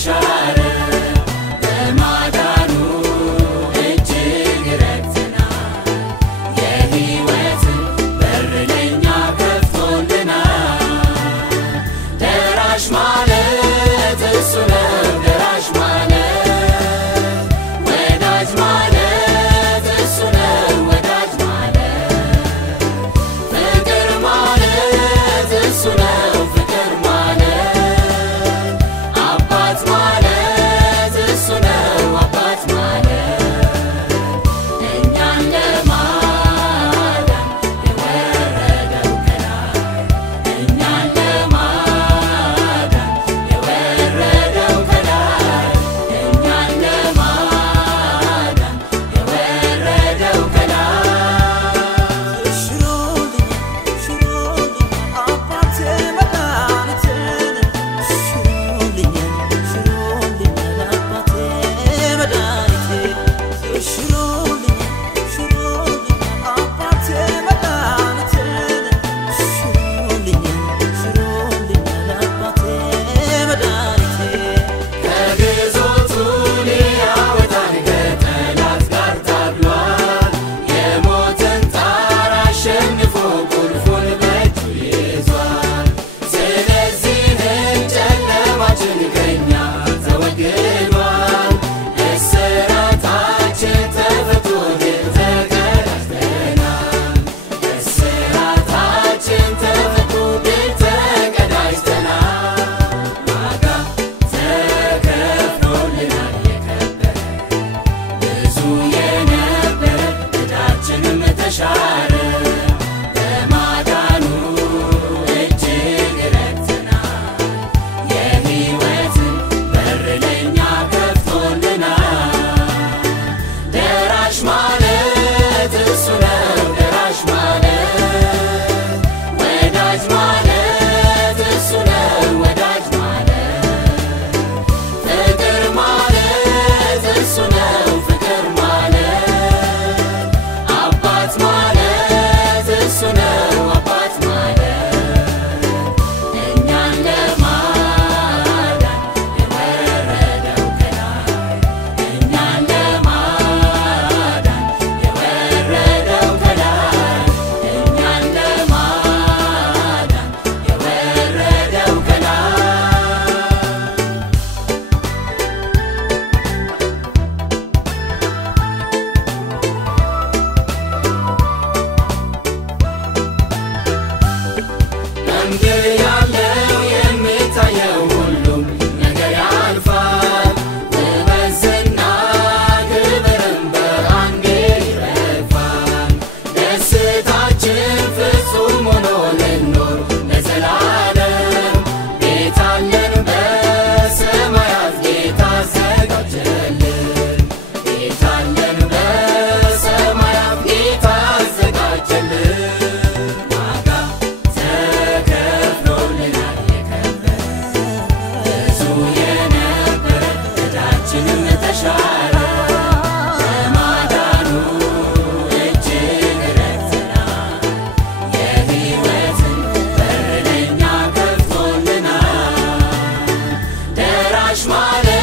ተሻረ በማዳኑ እጅግ ረድተናል የሕይወትን በር ለኛ ከፍቶልናል ደራሽ ማለት እሱ ነው ደራሽ ማለት ወዳጅ ማለት እሱ ነው ወዳጅ ማለት ፍቅር ማለት እሱ ነው ፍቅር ማለት አባት ማለት እሱ ነው አባት ማለት እኛን ለማዳን የወረደው ከላይ እኛን ለማዳን የወረደው ከላይ እኛን ለማዳን የወረደው ከላይ ሽሮልኝ አባቴ መድኃኒቴን ሽሮልኝ አባቴ መድኃኒቴ ሽሮልኝ አባቴ መድኃኒቴን ሽሮልኝ አባቴ መድኃኒቴ ከግዞቱ ሊያወጣን ከጠላት ጋር ታግሏል የሞትን ጣር አሸንፎ ቁልፉን በእጁ ይዟል ስለዚህም ጨለማችን ከእኛ ተወግዷል እስራታችን ተፈቶ ድል ተቀዳጅተናል እስራታችን ተፈቶ ድል ተቀዳጅተናል ዋጋ ተከፍሎልናል የከበረ ብዙ የነበረ ዕዳችንም ተሻረ በማዳኑ እጅግ ረድተናል የሕይወትን በር ለኛ ከፍቶልናል ደራሽ ማለት እሱ ነው ደራሽ ማለት ወዳጅ ማለት እሱ ነው ወዳጅ ማለት ፍቅር ማለት እሱ ነው ፍቅር ማለት አባት ማለት እሱ ነው አባት ማለት እኛን ለማዳን የወረደው ከላይ እኛን ለማዳን የወረደው ከላይ እኛን ለማዳን የወረደው ከላይ በምድር ያለው የሚታየው ሁሉም ነገር ያልፋል ውበት ዝና ክብርም በአንዴ ይረግፋል ደስታችን ፍጹም ሆኖ ልንኖር ለዘላለም ቤት አለን በሰማያት ጌታ አዘጋጀልን ቤት አለን በሰማያት ጌታ አዘጋጀልን ዋጋ ተከፍሎልናል የከበረ ብዙ የነበረ ዕዳችንም ተሻረ በማዳኑ እጅግ ረድተናል የሕይወትን በር ለኛ ከፍቶልናል ደራሽ ማለት